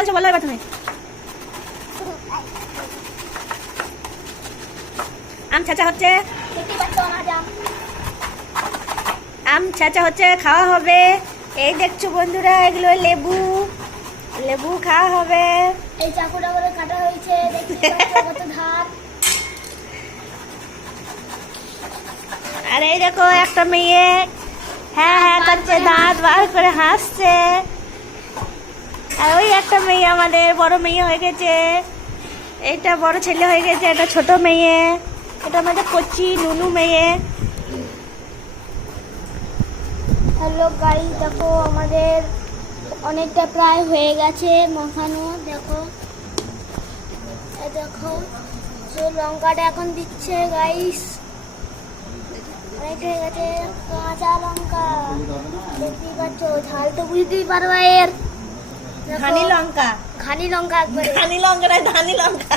বলছো বলো এবার তুমি। আম ছেঁচা হচ্ছে, আম ছেঁচা হচ্ছে, খাওয়া হবে। এই দেখছো বন্ধুরা, এগুলো লেবু, লেবু খাওয়া হবে। এই চাকুটা করে কাটা হয়েছে, দেখতে পাচ্ছ কত ধার। আর এই দেখো একটা মেয়ে হ্যাঁ হ্যাঁ করছে, দাঁত বার করে হাসছে। আর ওই একটা মেয়ে আমাদের বড় মেয়ে হয়ে গেছে, এটা বড় ছেলে হয়ে গেছে, এটা ছোট মেয়ে, এটা আমাদের কচি নুনু মেয়ে। হ্যালো গাইস, দেখো আমাদের অনেকটা প্রায় হয়ে গেছে মাখানো। দেখো দেখো লঙ্কাটা এখন দিচ্ছে গাইস, অনেকটা হয়ে গেছে। কাঁচা লঙ্কা দেখতেই পাচ্ছ, ঝাল তো বুঝতেই পারবা এর। ধানি লঙ্কা, ঘানি লঙ্কা একবারে, ধানি লঙ্কা নয়, ধানি লঙ্কা।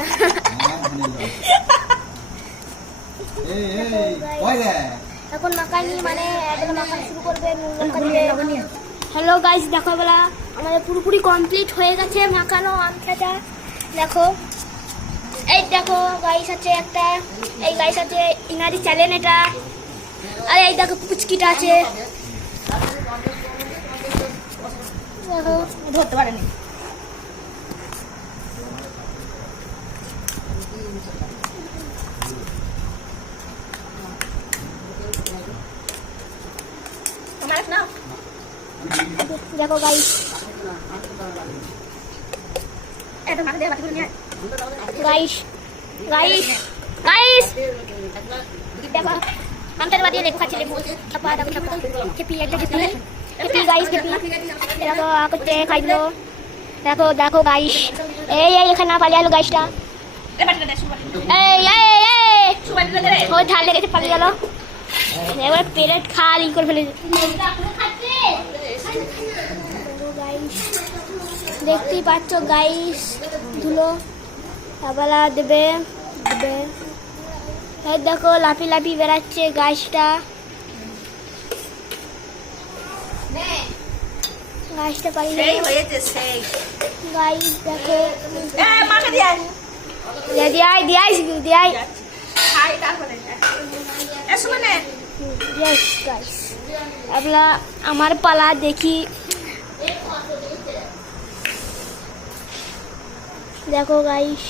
এখন মাখানি মানে একদম মাখানো শুরু করবে, নুন লঙ্কা দিয়ে। হ্যালো গাইস, দেখো বেলা আমাদের পুরোপুরি কমপ্লিট হয়ে গেছে মাখানো আম ছেঁচা। দেখো এই দেখো গাইস আছে একটা, এই গাইস আছে ইনারি চ্যানেল এটা। আর এই দেখো পুচকিটা আছে, দেখো ধরতে পারেনি। দেখো গাইস, গাইস গাইস গাইস দেখো আমটার বাদিয়ে লেবু খাচ্ছে, লেবু চাপা দেখো চাপা খেপি একটা খেপি খেপি গাইস খেপি। দেখো করতে খাইলো, দেখো দেখো গাইস, এই এই এখানে না পালিয়ে গেল গাইসটা। এই এই এই ও ঝাল লেগেছে পালিয়ে গেল, এবার পেরেট খালি করে ফেলে। দেখতেই পাচ্ছ গাইস, ধুলো আবালা দেবে দেবে। এই দেখো লাফি লাফি বেড়াচ্ছে গাছটা, গাছটা পালিয়ে গাইস। দেখো দিয়াই দিয়াই দিয়াই গাইস, আবলা আমার পালা দেখি। দেখো guys,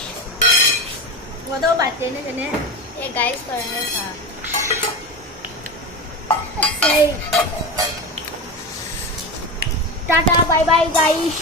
tata bye bye guys.